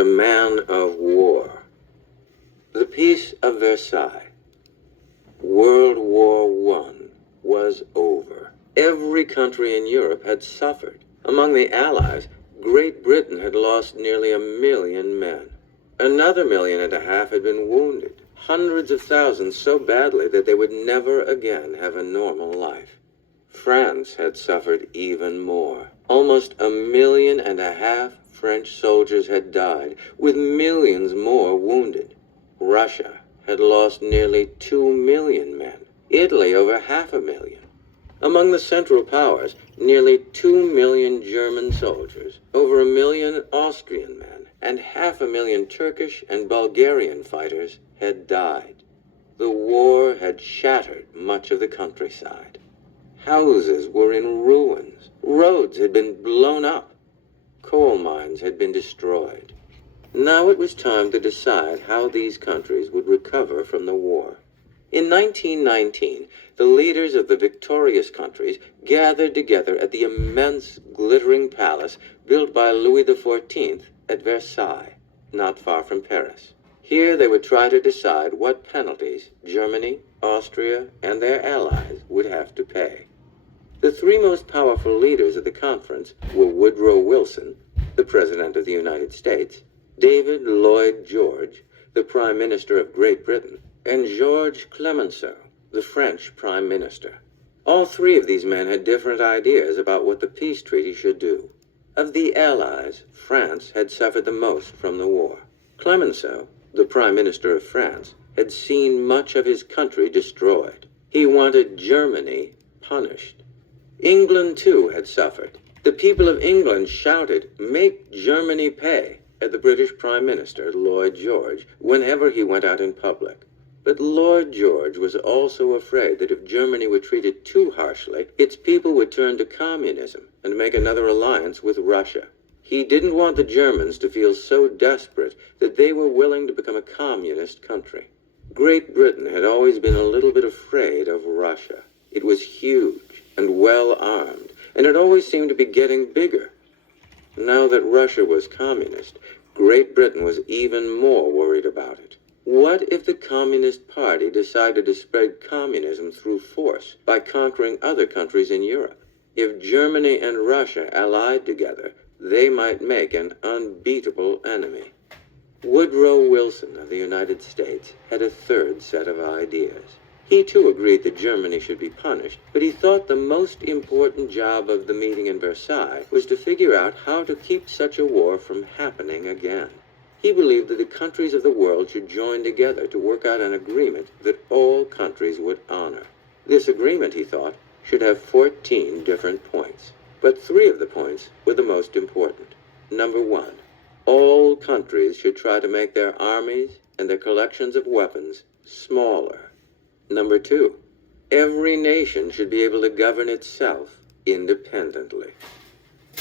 a man of war. The Peace of Versailles. World War I was over. Every country in Europe had suffered. Among the Allies, Great Britain had lost nearly 1 million men. Another 1.5 million had been wounded, hundreds of thousands so badly that they would never again have a normal life. France had suffered even more. Almost 1.5 million French soldiers had died, with millions more wounded. Russia had lost nearly 2 million men. Italy over 500,000. Among the Central Powers, nearly 2 million German soldiers, over 1 million Austrian men, and 500,000 Turkish and Bulgarian fighters had died. The war had shattered much of the countryside. Houses were in ruins. Roads had been blown up. Coal mines had been destroyed. Now it was time to decide how these countries would recover from the war. In 1919, the leaders of the victorious countries gathered together at the immense glittering palace built by Louis XIV at Versailles, not far from Paris. Here they would try to decide what penalties Germany, Austria, and their allies would have to pay. The three most powerful leaders of the conference were Woodrow Wilson, the President of the United States, David Lloyd George, the Prime Minister of Great Britain, and Georges Clemenceau, the French Prime Minister. All three of these men had different ideas about what the peace treaty should do. Of the Allies, France had suffered the most from the war. Clemenceau, the Prime Minister of France, had seen much of his country destroyed. He wanted Germany punished. England, too, had suffered. The people of England shouted, "Make Germany pay," at the British Prime Minister, Lloyd George, whenever he went out in public. But Lloyd George was also afraid that if Germany were treated too harshly, its people would turn to communism and make another alliance with Russia. He didn't want the Germans to feel so desperate that they were willing to become a communist country. Great Britain had always been a little bit afraid of Russia. It was huge and well armed, and it always seemed to be getting bigger. Now that Russia was communist, Great Britain was even more worried about it. What if the Communist Party decided to spread communism through force by conquering other countries in Europe? If Germany and Russia allied together, they might make an unbeatable enemy. Woodrow Wilson of the United States had a third set of ideas. He too agreed that Germany should be punished, but he thought the most important job of the meeting in Versailles was to figure out how to keep such a war from happening again. He believed that the countries of the world should join together to work out an agreement that all countries would honor. This agreement, he thought, should have 14 different points, but 3 of the points were the most important. Number 1, all countries should try to make their armies and their collections of weapons smaller. Number 2, every nation should be able to govern itself independently.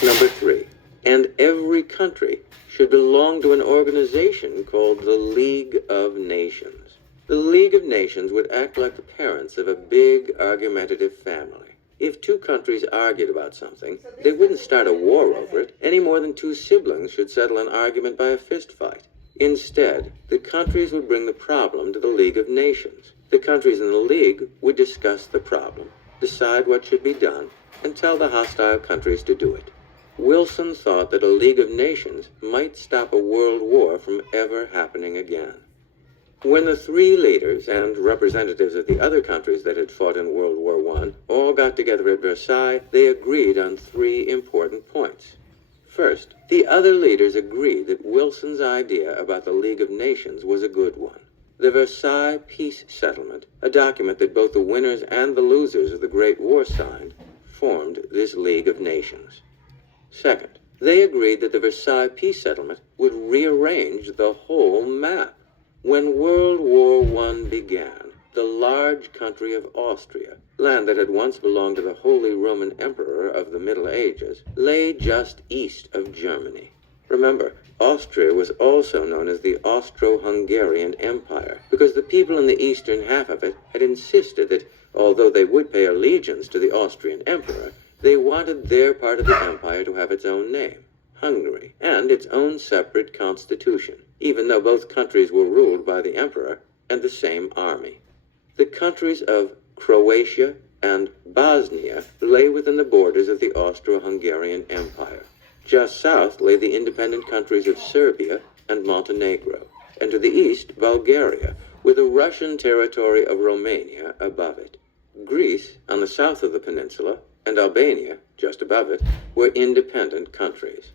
Number 3, and every country should belong to an organization called the League of Nations. The League of Nations would act like the parents of a big, argumentative family. If 2 countries argued about something, they wouldn't start a war over it any more than 2 siblings should settle an argument by a fist fight. Instead, the countries would bring the problem to the League of Nations. The countries in the League would discuss the problem, decide what should be done, and tell the hostile countries to do it. Wilson thought that a League of Nations might stop a world war from ever happening again. When the 3 leaders and representatives of the other countries that had fought in World War I all got together at Versailles, they agreed on 3 important points. First, the other leaders agreed that Wilson's idea about the League of Nations was a good one. The Versailles Peace Settlement, a document that both the winners and the losers of the Great War signed, formed this League of Nations. Second, they agreed that the Versailles Peace Settlement would rearrange the whole map. When World War I began, the large country of Austria, land that had once belonged to the Holy Roman Emperor of the Middle Ages, lay just east of Germany. Remember, Austria was also known as the Austro-Hungarian Empire, because the people in the eastern half of it had insisted that, although they would pay allegiance to the Austrian Emperor, they wanted their part of the empire to have its own name. Austria-Hungary, and its own separate constitution, even though both countries were ruled by the emperor and the same army. The countries of Croatia and Bosnia lay within the borders of the Austro-Hungarian Empire. Just south lay the independent countries of Serbia and Montenegro, and to the east, Bulgaria, with the Russian territory of Romania above it. Greece, on the south of the peninsula, and Albania, just above it, were independent countries.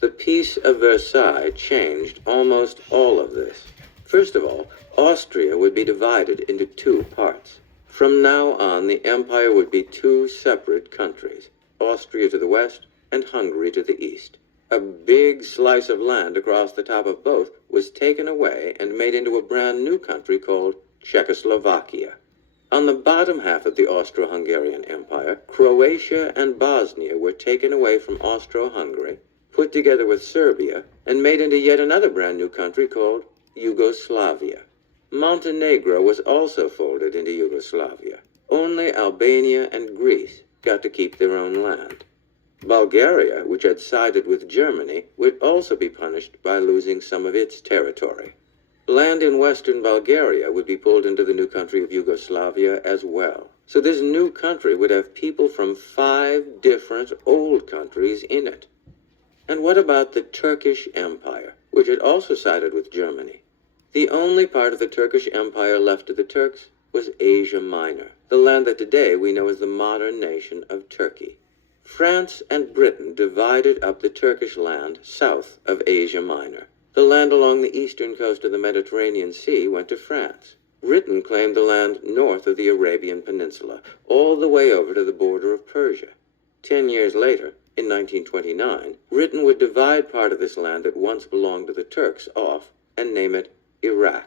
The Peace of Versailles changed almost all of this. First of all, Austria would be divided into two parts. From now on, the empire would be two separate countries, Austria to the west and Hungary to the east. A big slice of land across the top of both was taken away and made into a brand new country called Czechoslovakia. On the bottom half of the Austro-Hungarian Empire, Croatia and Bosnia were taken away from Austro-Hungary, put together with Serbia, and made into yet another brand new country called Yugoslavia. Montenegro was also folded into Yugoslavia. Only Albania and Greece got to keep their own land. Bulgaria, which had sided with Germany, would also be punished by losing some of its territory. Land in western Bulgaria would be pulled into the new country of Yugoslavia as well. So this new country would have people from 5 different old countries in it. And what about the Turkish Empire, which had also sided with Germany? The only part of the Turkish Empire left to the Turks was Asia Minor, the land that today we know as the modern nation of Turkey. France and Britain divided up the Turkish land south of Asia Minor. The land along the eastern coast of the Mediterranean Sea went to France. Britain claimed the land north of the Arabian Peninsula, all the way over to the border of Persia. 10 years later, in 1929, Britain would divide part of this land that once belonged to the Turks off and name it Iraq.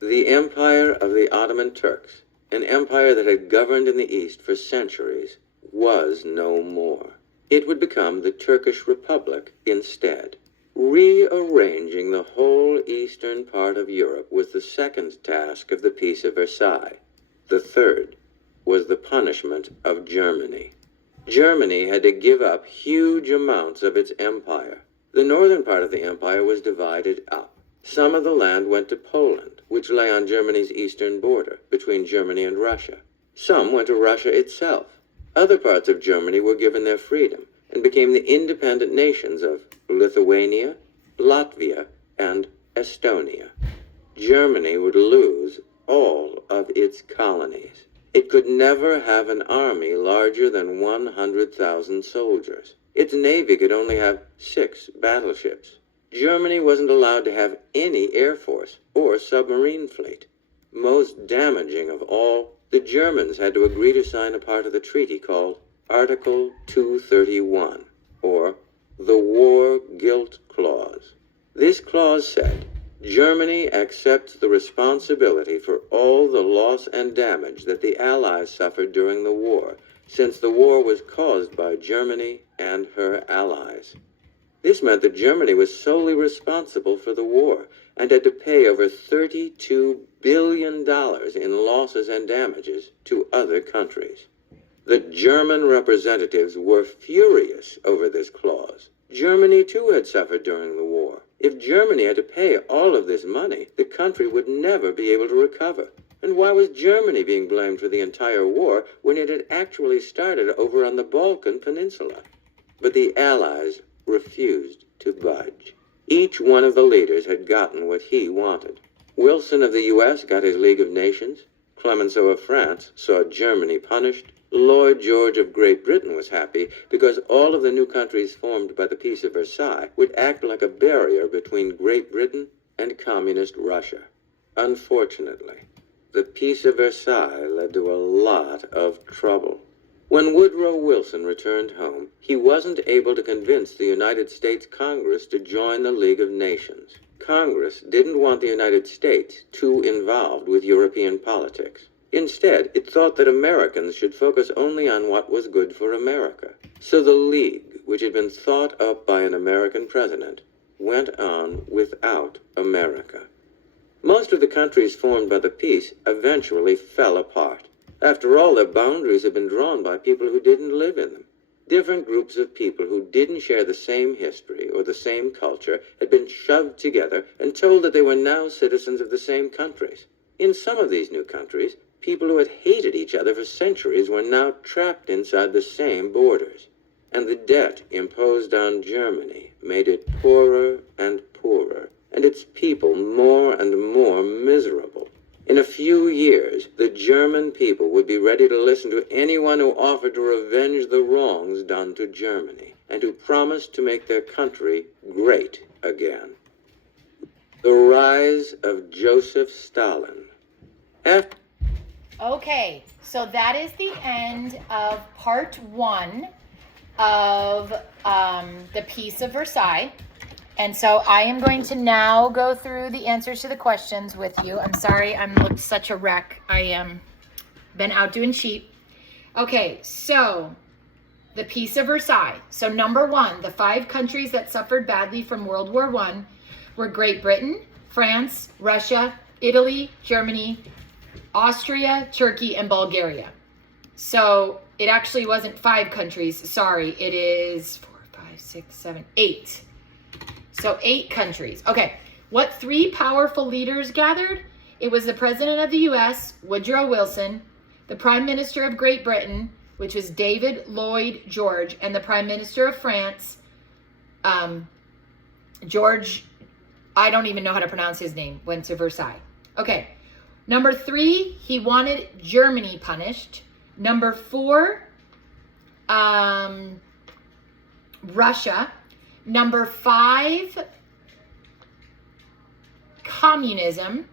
The Empire of the Ottoman Turks, an empire that had governed in the East for centuries, was no more. It would become the Turkish Republic instead. Rearranging the whole eastern part of Europe was the second task of the Peace of Versailles. The third was the punishment of Germany. Germany had to give up huge amounts of its empire. The northern part of the empire was divided up. Some of the land went to Poland, which lay on Germany's eastern border, between Germany and Russia. Some went to Russia itself. Other parts of Germany were given their freedom and became the independent nations of Lithuania, Latvia, and Estonia. Germany would lose all of its colonies. It could never have an army larger than 100,000 soldiers. Its navy could only have 6 battleships. Germany wasn't allowed to have any air force or submarine fleet. Most damaging of all, the Germans had to agree to sign a part of the treaty called Article 231, or the War Guilt Clause. This clause said, Germany accepts the responsibility for all the loss and damage that the Allies suffered during the war, since the war was caused by Germany and her allies. This meant that Germany was solely responsible for the war and had to pay over $32 billion in losses and damages to other countries. The German representatives were furious over this clause. Germany too had suffered during the war. If Germany had to pay all of this money, the country would never be able to recover. And why was Germany being blamed for the entire war when it had actually started over on the Balkan Peninsula? But the Allies refused to budge. Each one of the leaders had gotten what he wanted. Wilson of the U.S. got his League of Nations. Clemenceau of France saw Germany punished. Lloyd George of Great Britain was happy because all of the new countries formed by the Peace of Versailles would act like a barrier between Great Britain and Communist Russia. Unfortunately, the Peace of Versailles led to a lot of trouble. When Woodrow Wilson returned home, he wasn't able to convince the United States Congress to join the League of Nations. Congress didn't want the United States too involved with European politics. Instead, it thought that Americans should focus only on what was good for America. So the League, which had been thought up by an American president, went on without America. Most of the countries formed by the peace eventually fell apart. After all, their boundaries had been drawn by people who didn't live in them. different groups of people who didn't share the same history or the same culture had been shoved together and told that they were now citizens of the same countries. In some of these new countries, people who had hated each other for centuries were now trapped inside the same borders. And the debt imposed on Germany made it poorer and poorer, and its people more and more miserable. In a few years, the German people would be ready to listen to anyone who offered to revenge the wrongs done to Germany, and who promised to make their country great again. The rise of Joseph Stalin. Okay, so that is the end of part 1 of the Peace of Versailles. And so I am going to now go through the answers to the questions with you. I'm sorry, I'm looked such a wreck. I am been out doing sheep. Okay, so the Peace of Versailles. So number 1, the 5 countries that suffered badly from World War I were Great Britain, France, Russia, Italy, Germany, Austria, Turkey, and Bulgaria. So it actually wasn't 5 countries. Sorry, it is 4, 5, 6, 7, 8. So 8 countries. Okay, what 3 powerful leaders gathered? It was the President of the U.S., Woodrow Wilson, the Prime Minister of Great Britain, which was David Lloyd George, and the Prime Minister of France, George, I don't even know how to pronounce his name, went to Versailles. Okay, number 3, he wanted Germany punished. Number 4, Russia. Number 5, communism.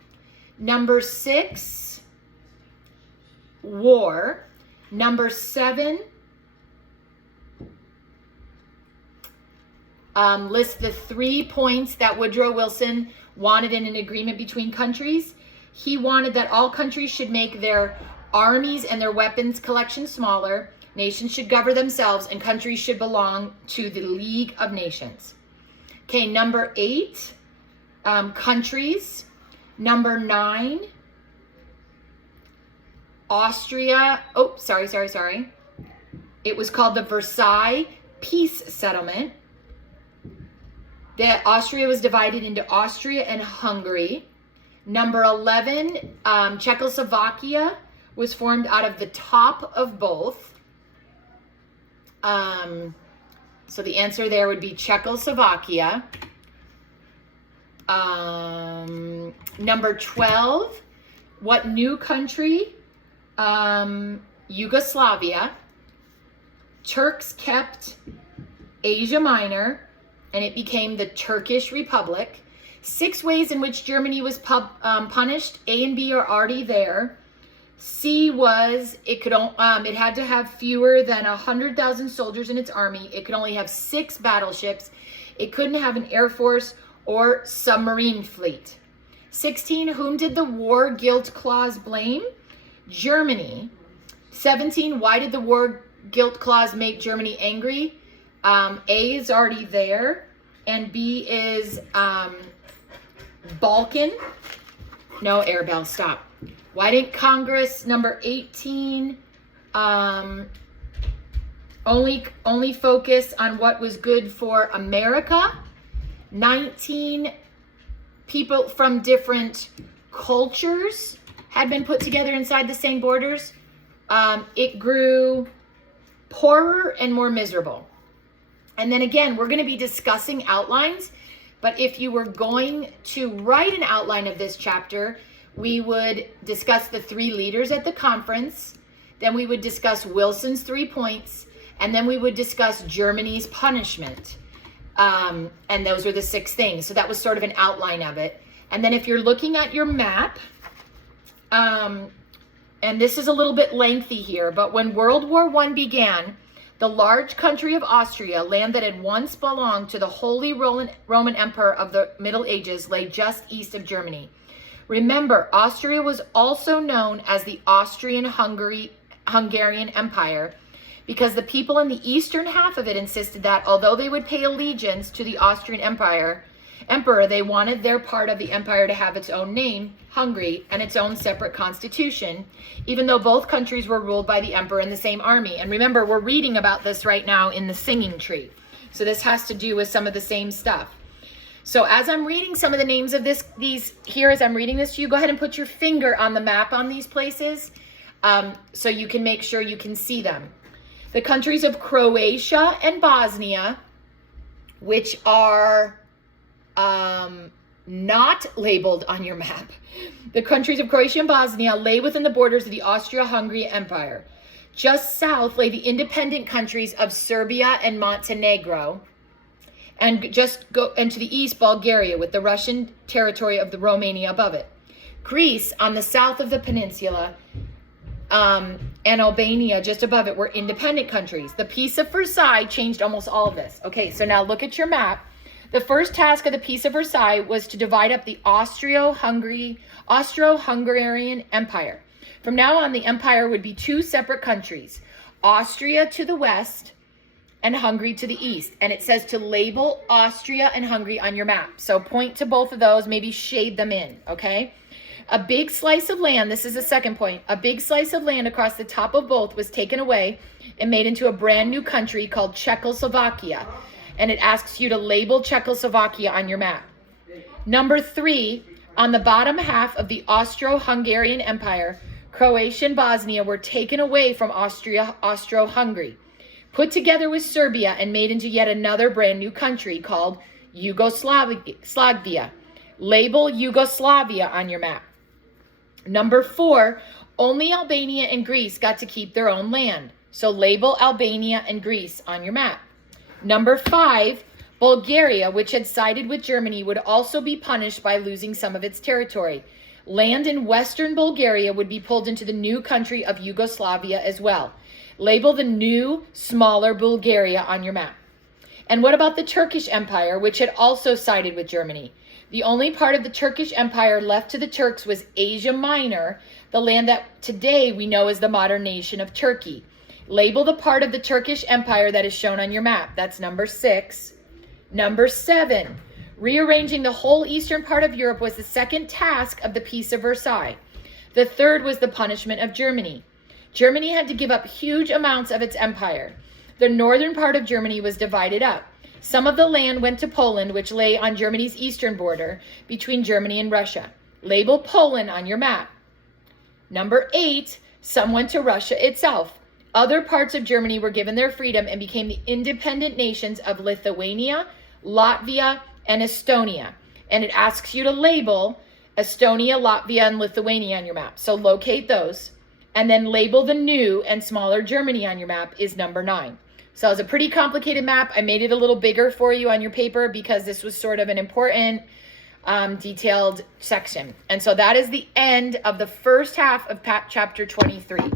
Number 6, war. Number 7, list the 3 points that Woodrow Wilson wanted in an agreement between countries. He wanted that all countries should make their armies and their weapons collection smaller. Nations should govern themselves, and countries should belong to the League of Nations. Okay, number 8, countries. Number 9, Austria. Oh, sorry. It was called the Versailles Peace Settlement. Austria was divided into Austria and Hungary. Number 11, Czechoslovakia was formed out of the top of both. So the answer there would be Czechoslovakia. Number 12, what new country? Yugoslavia. Turks kept Asia Minor, and it became the Turkish Republic. 6 ways in which Germany was punished. A and B are already there. C was it had to have fewer than 100,000 soldiers in its army. It could only have 6 battleships. It couldn't have an air force or submarine fleet. 16, whom did the war guilt clause blame? Germany. 17, why did the war guilt clause make Germany angry? A is already there, and B is Balkan. No, Arabelle, stop. Why didn't Congress, number 18, only focus on what was good for America? 19, people from different cultures had been put together inside the same borders. It grew poorer and more miserable. And then again, we're going to be discussing outlines, but if you were going to write an outline of this chapter, we would discuss the 3 leaders at the conference, then we would discuss Wilson's 3 points, and then we would discuss Germany's punishment. And those were the 6 things. So that was sort of an outline of it. And then if you're looking at your map, and this is a little bit lengthy here, but when World War I began, the large country of Austria, land that had once belonged to the Holy Roman Emperor of the Middle Ages, lay just east of Germany. Remember, Austria was also known as the Austro-Hungarian Empire because the people in the eastern half of it insisted that although they would pay allegiance to the Austrian Empire, emperor, they wanted their part of the empire to have its own name, Hungary, and its own separate constitution, even though both countries were ruled by the emperor and the same army. And remember, we're reading about this right now in the Singing Tree. So this has to do with some of the same stuff. So as I'm reading some of the names of these here, as I'm reading this to you, go ahead and put your finger on the map on these places so you can make sure you can see them. The countries of Croatia and Bosnia, which are not labeled on your map. The countries of Croatia and Bosnia lay within the borders of the Austro-Hungarian Empire. Just south lay the independent countries of Serbia and Montenegro. And just go into the east, Bulgaria, with the Russian territory of the Romania above it. Greece, on the south of the peninsula, and Albania, just above it, were independent countries. The Peace of Versailles changed almost all of this. Okay, so now look at your map. The first task of the Peace of Versailles was to divide up the Austro-Hungarian Empire. From now on, the empire would be two separate countries, Austria to the west and Hungary to the east. And it says to label Austria and Hungary on your map. So point to both of those, maybe shade them in, okay? A big slice of land, this is the second point, a big slice of land across the top of both was taken away and made into a brand new country called Czechoslovakia. And it asks you to label Czechoslovakia on your map. Number 3, on the bottom half of the Austro-Hungarian Empire, Croatia and Bosnia were taken away from Austro-Hungary, put together with Serbia and made into yet another brand new country called Yugoslavia. Label Yugoslavia on your map. Number 4, only Albania and Greece got to keep their own land. So label Albania and Greece on your map. Number 5, Bulgaria, which had sided with Germany, would also be punished by losing some of its territory. Land in western Bulgaria would be pulled into the new country of Yugoslavia as well. Label the new, smaller Bulgaria on your map. And what about the Turkish Empire, which had also sided with Germany? The only part of the Turkish Empire left to the Turks was Asia Minor, the land that today we know as the modern nation of Turkey. Label the part of the Turkish Empire that is shown on your map. That's number 6. Number 7, rearranging the whole eastern part of Europe was the second task of the Peace of Versailles. The third was the punishment of Germany. Germany had to give up huge amounts of its empire. The northern part of Germany was divided up. Some of the land went to Poland, which lay on Germany's eastern border between Germany and Russia. Label Poland on your map. Number 8, some went to Russia itself. Other parts of Germany were given their freedom and became the independent nations of Lithuania, Latvia, and Estonia. And it asks you to label Estonia, Latvia, and Lithuania on your map. So locate those. And then label the new and smaller Germany on your map is number 9. So it's a pretty complicated map. I made it a little bigger for you on your paper because this was sort of an important, detailed section. And so that is the end of the first half of chapter 23.